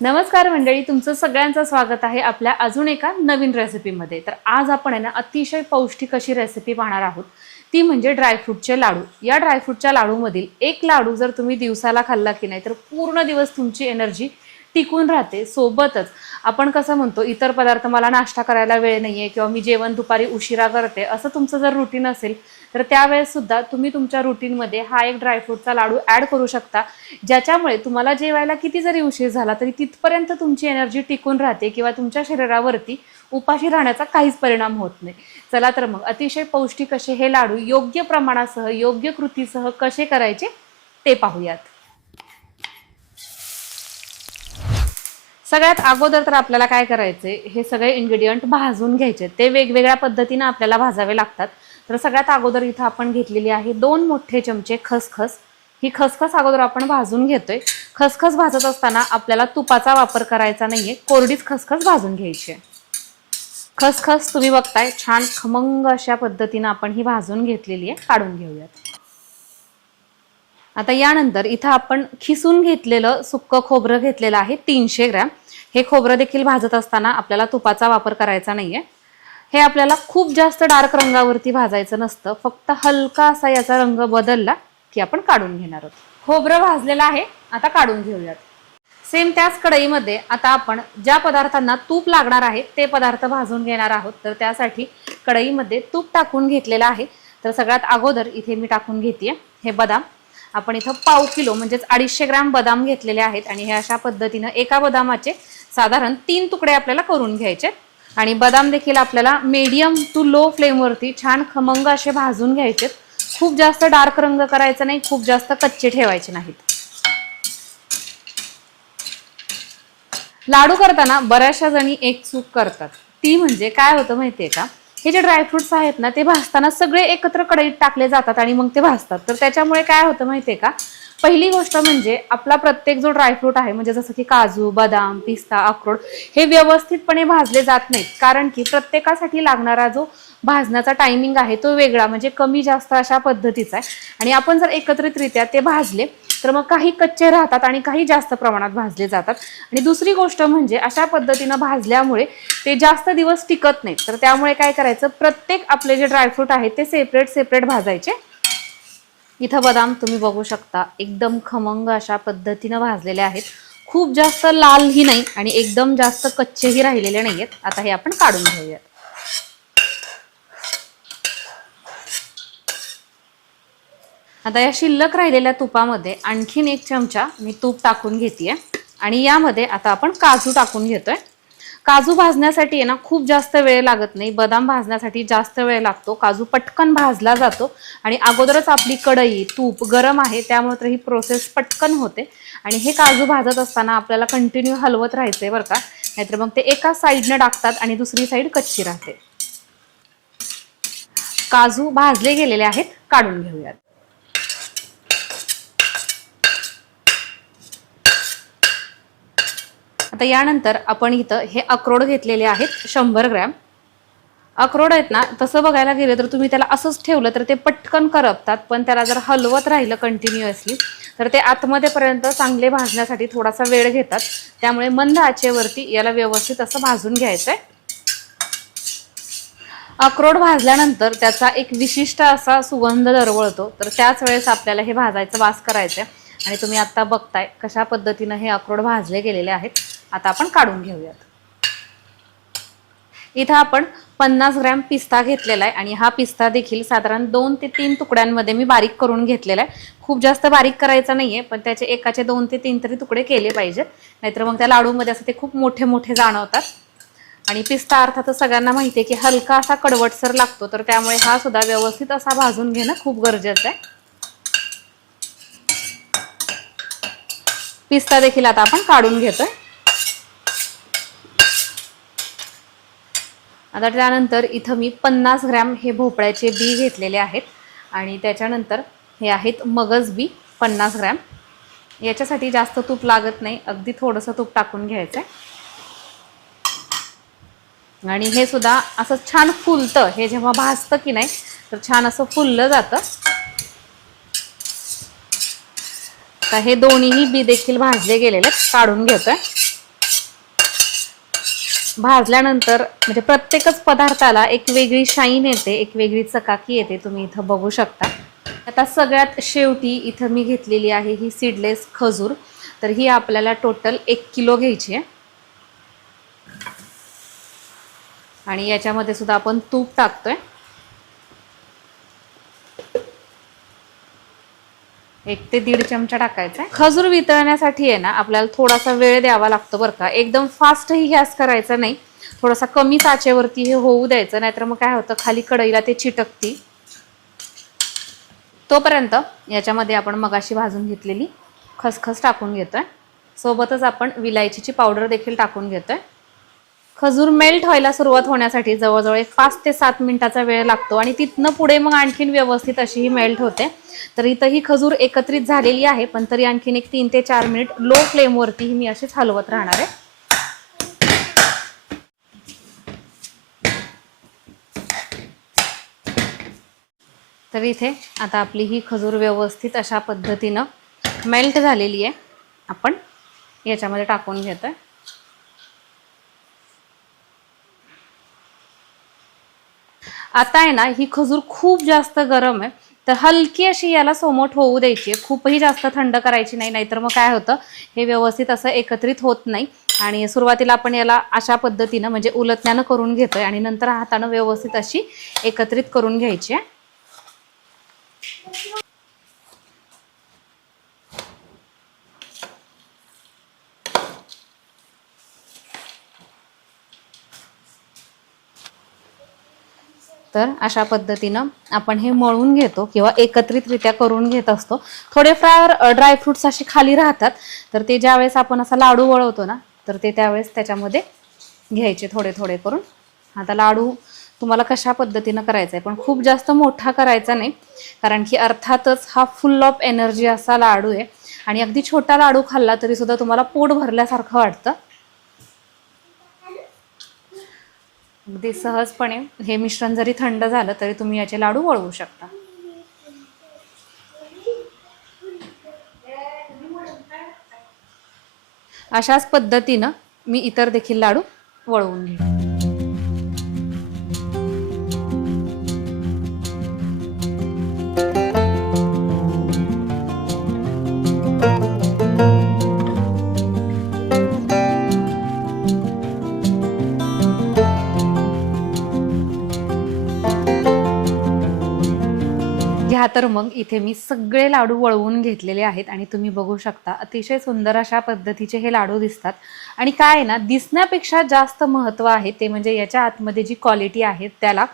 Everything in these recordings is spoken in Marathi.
नमस्कार मंडळी, तुमचं सगळ्यांचं स्वागत आहे आपल्या अजून एका नवीन रेसिपीमध्ये। तर आज आपण आहे ना अतिशय पौष्टिक अशी रेसिपी पाहणार आहोत, ती म्हणजे ड्रायफ्रूटचे लाडू। या ड्रायफ्रूटच्या लाडूमधील एक लाडू जर तुम्ही दिवसाला खाल्ला की नाही तर पूर्ण दिवस तुमची एनर्जी टिकून राहते। सोबतच आपण कसं म्हणतो इतर पदार्थ मला नाश्ता करायला वेळ नाहीये किंवा मी जेवण दुपारी उशिरा करते, असं तुमचं जर रुटीन असेल तर त्यावेळेस सुद्धा तुम्ही तुमच्या रुटीनमध्ये हा एक ड्रायफ्रूटचा लाडू ॲड करू शकता, ज्याच्यामुळे तुम्हाला जेवायला किती जरी उशीर झाला तरी तिथपर्यंत तुमची एनर्जी टिकून राहते किंवा तुमच्या शरीरावरती उपाशी राहण्याचा काहीच परिणाम होत नाही। चला तर मग अतिशय पौष्टिक असे हे लाडू योग्य प्रमाणासह योग्य कृतीसह कसे करायचे ते पाहूयात। सगळ्यात अगोदर तर आपल्याला काय करायचे, हे सगळे इन्ग्रेडियंट भाजून घ्यायचे। ते वेगवेगळ्या पद्धतीने आपल्याला भाजावे लागतात। तर सगळ्यात अगोदर इथं आपण घेतलेली आहे 2 मोठे चमचे खसखस। ही खसखस अगोदर आपण भाजून घेतोय। खसखस भाजत असताना आपल्याला तुपाचा वापर करायचा नाहीये, कोरडीच खसखस भाजून घ्यायची आहे। खसखस तुम्ही बघताय छान खमंग अशा पद्धतीने आपण ही भाजून घेतलेली आहे, काढून घेऊयात। आता यानंतर इथं आपण खिसून घेतलेलं सुक्क खोबरं घेतलेलं आहे 300 ग्रॅम। हे खोबरं देखील भाजत असताना आपल्याला तुपाचा वापर करायचा नाहीये। हे आपल्याला खूप जास्त डार्क रंगावरती भाजायचं नसतं, फक्त हलका असा याचा रंग बदलला की आपण काढून घेणार आहोत। खोबरं भाजलेलं आहे, आता काढून घेऊयात। सेम त्याच कढईमध्ये आता आपण ज्या पदार्थांना तूप लागणार आहे ते पदार्थ भाजून घेणार आहोत। तर त्यासाठी कढईमध्ये तूप टाकून घेतलेलं आहे। तर सगळ्यात अगोदर इथे मी टाकून घेतेय हे बदाम। आपण इथं पाव किलो म्हणजेच 250 ग्रॅम बदाम घेतलेले आहेत आणि हे अशा पद्धतीने एका बदामाचे साधारण 3 तुकडे आपल्याला करून घ्यायचे आणि बदाम देखील आपल्याला मीडियम टू लो फ्लेम वरती छान खमंग असे भाजून घ्यायचे। खूप जास्त डार्क रंग करायचा नाही, खूप जास्त कच्चे ठेवायचे नाहीत। लाडू करताना बऱ्याचशा जणी एक चूक करतात, ती म्हणजे काय होतं माहितीये का, हे जे ड्रायफ्रुट्स आहेत ना ते भाजताना सगळे एकत्र कढईत टाकले जातात आणि मग ते भाजतात। तर त्याच्यामुळे काय होतं माहितीये का, पहिली गोष्ट म्हणजे आपला प्रत्येक जो ड्रायफ्रूट आहे म्हणजे जसं की काजू, बदाम, पिस्ता, अक्रोड हे व्यवस्थितपणे भाजले जात नाहीत, कारण की प्रत्येकासाठी लागणारा जो भाजण्याचा टायमिंग आहे तो वेगळा म्हणजे कमी जास्त अशा पद्धतीचा आहे। आणि आपण जर एकत्रितरित्या ते भाजले तर मग काही कच्चे राहतात आणि काही जास्त प्रमाणात भाजले जातात। आणि दुसरी गोष्ट म्हणजे अशा पद्धतीने भाजल्यामुळे ते जास्त दिवस टिकत नाहीत। तर त्यामुळे काय करायचं, प्रत्येक आपले जे ड्रायफ्रूट आहेत ते सेपरेट सेपरेट भाजायचे। इथं बदाम तुम्ही बघू शकता एकदम खमंग अशा पद्धतीने भाजलेले आहेत, खूप जास्त लालही नाही आणि एकदम जास्त कच्चेही राहिलेले नाहीयेत। आता हे आपण काढून घेऊयात। आता या शिल्लक राहिलेल्या तुपामध्ये आणखीन 1 चमचा मी तूप टाकून घेतेय आणि यामध्ये आता आपण काजू टाकून घेतोय। काजू भाजण्यासाठी आहे ना खूप जास्त वेळ लागत नाही, बदाम भाजण्यासाठी जास्त वेळ लागतो। काजू पटकन भाजला जातो आणि अगोदरच आपली कढई तूप गरम आहे, त्यामुळे तर ही प्रोसेस पटकन होते। आणि हे काजू भाजत असताना आपल्याला कंटिन्यू हलवत राहायचंय बरं का, नाहीतर मग ते एका साईडने टाकतात आणि दुसरी साईड कच्ची राहते। काजू भाजले गेलेले आहेत, काढून घेऊयात। आता यानंतर आपण इथं हे अक्रोड घेतलेले आहेत 100 ग्रॅम। अक्रोड आहेत ना तसं बघायला गेलं तर तुम्ही त्याला असंच ठेवलं तर ते पटकन करपतात, पण त्याला जर हलवत राहिलं कंटिन्युअसली तर ते आतमध्ये पर्यंत चांगले भाजण्यासाठी थोडासा वेळ घेतात। त्यामुळे मंद आचेवरती याला व्यवस्थित असं भाजून घ्यायचंय। अक्रोड भाजल्यानंतर त्याचा एक विशिष्ट असा सुगंध दरवळतो, तर त्याच वेळेस आपल्याला हे भाजायचं वास करायचंय। आणि तुम्ही आता बघताय कशा पद्धतीने हे अक्रोड भाजले गेलेले आहेत। आता आपण काढून घेऊयात। इथं आपण 50 ग्रॅम पिस्ता घेतलेला आहे आणि हा पिस्ता देखील साधारण 2 ते 3 तुकड्यांमध्ये मी बारीक करून घेतलेला आहे। खूप जास्त बारीक करायचा नाहीये, पण त्याचे एकाचे 2 ते 3 तरी तुकडे केले पाहिजेत, नाहीतर मग त्या लाडूमध्ये असं ते खूप मोठे मोठे जाणवतात। आणि पिस्ता अर्थातच सगळ्यांना माहिती आहे की हलका असा कडवटसर लागतो, तर त्यामुळे हा सुद्धा व्यवस्थित असा भाजून घेणं खूप गरजेचं आहे। पिस्ता देखील आता आपण काढून घेतोय। आता त्यानंतर इथं मी 50 ग्रॅम हे भोपळ्याचे बी घेतलेले आहेत आणि त्याच्यानंतर हे आहेत मगज बी 50 ग्रॅम। याच्यासाठी जास्त तूप लागत नाही, अगदी थोडंसं तूप टाकून घ्यायचंय आणि हे सुद्धा असं छान फुलतं। हे जेव्हा भाजतं की नाही तर छान असं फुललं जातं। तर हे दोन्हीही बी देखील भाजले गेलेले काढून घेतोय। भाजल्यानंतर म्हणजे प्रत्येकच पदार्थाला एक वेगळी शाईन येते, एक वेगळी चकाकी येते, तुम्ही इथं बघू शकता। आता सगळ्यात शेवटी इथं मी घेतलेली आहे ही सीडलेस खजूर, तर ही आपल्याला टोटल 1 किलो घ्यायची आहे। आणि याच्यामध्ये सुद्धा आपण तूप टाकतोय, 1 ते 1.5 चमचा टाकायचा आहे। खजूर वितळण्यासाठी आहे ना आपल्याला थोडासा वेळ द्यावा लागतो बरं का, एकदम फास्ट ही गॅस करायचा नाही, थोडासा कमी आचेवरती हे होऊ द्यायचं, नाहीतर मग काय होतं खाली कढईला ते चिटकती। तोपर्यंत याच्यामध्ये आपण मगाशी भाजून घेतलेली खसखस टाकून घेतोय, सोबतच आपण विलायचीची पावडर देखील टाकून घेतोय। खजूर मेल्ट व्हायला सुरुवात होण्यासाठी जवळजवळ 5 ते 7 मिनिटाचा वेळ लागतो आणि तिथनं पुढे मग आणखीन व्यवस्थित अशी ही मेल्ट होते। तर इथं ही खजूर एकत्रित झालेली आहे, पण तरी आणखीन एक 3 ते 4 मिनिट लो फ्लेमवरती मी अशीच हलवत राहणार आहे। तर इथे आता आपली ही खजूर व्यवस्थित अशा पद्धतीनं मेल्ट झालेली आहे, आपण याच्यामध्ये टाकून घेतोय। आता आहे ना ही खजूर खूप जास्त गरम आहे, तर हलकी अशी याला सोमट होऊ द्यायची आहे, खूपही जास्त थंड करायची नाही, नाहीतर मग काय होतं हे व्यवस्थित असं एकत्रित होत नाही। आणि सुरुवातीला आपण याला अशा पद्धतीनं म्हणजे उलटण्यानं करून घेतोय आणि नंतर हातानं व्यवस्थित अशी एकत्रित करून घ्यायची आहे। तर अशा पद्धतीनं आपण हे मळून घेतो किंवा एकत्रितरित्या करून घेत असतो। थोडेफार ड्रायफ्रुट्स असे खाली राहतात, तर ते ज्यावेळेस आपण असा लाडू वळवतो ना, तर ते त्यावेळेस त्याच्यामध्ये घ्यायचे थोडे थोडे करून। आता लाडू तुम्हाला कशा पद्धतीनं करायचा आहे, पण खूप जास्त मोठा करायचा नाही, कारण की अर्थातच हा फुल ऑफ एनर्जी असा लाडू आहे आणि अगदी छोटा लाडू खाल्ला तरी सुद्धा तुम्हाला पोट भरल्यासारखं वाटतं। अगदी सहजपणे हे मिश्रण जरी थंड झालं तरी तुम्ही याचे लाडू वळवू शकता। अशाच पद्धतीनं मी इतर देखील लाडू वळवून घेईन। घ्या तर मग इथे मी सगळे लाडू वळवून घेतलेले आहेत आणि तुम्ही बघू शकता अतिशय सुंदर अशा पद्धतीचे हे लाडू दिसतात। आणि काय ना, दिसण्यापेक्षा जास्त महत्त्व आहे ते म्हणजे याच्या आतमध्ये जी क्वालिटी आहे त्याला।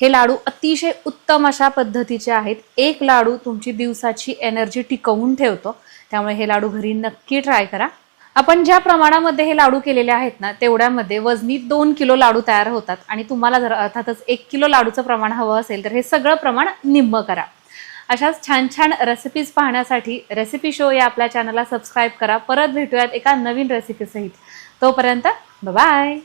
हे लाडू अतिशय उत्तम अशा पद्धतीचे आहेत, एक लाडू तुमची दिवसाची एनर्जी टिकवून ठेवतो, त्यामुळे हे लाडू घरी नक्की ट्राय करा। आपण ज्या प्रमाणामध्ये हे लाडू केलेले आहेत ना, तेवढ्यामध्ये वजनी 2 किलो लाडू तयार होतात आणि तुम्हाला जर अर्थातच 1 किलो लाडूचं प्रमाण हवं असेल तर हे सगळं प्रमाण निम्म करा। अशाच छान छान रेसिपीज पाहण्यासाठी रेसिपी शो या आपल्या चॅनलला सबस्क्राईब करा। परत भेटूयात एका नवीन रेसिपीसहित, तोपर्यंत बाय बाय।